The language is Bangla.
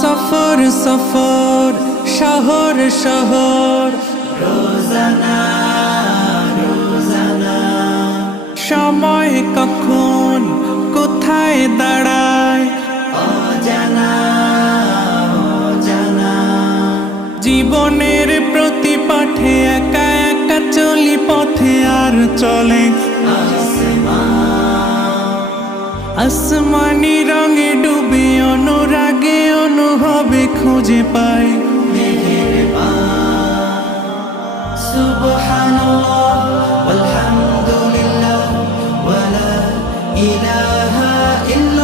সফর সফর শহর শহর রোজানা রোজানা সময় কখন কোথায় দাঁড়ায় অজানা অজানা জীবনের প্রতি পাঠে একা একা চলি পথে আর চলে আসমানি রঙে ডুবে অনুরাগে অনুভবে খুঁজে পাই সুবহানাল্লাহ ওয়ালহামদুলিল্লাহ ওয়ালা ইলাহা ইল্লাল্লাহ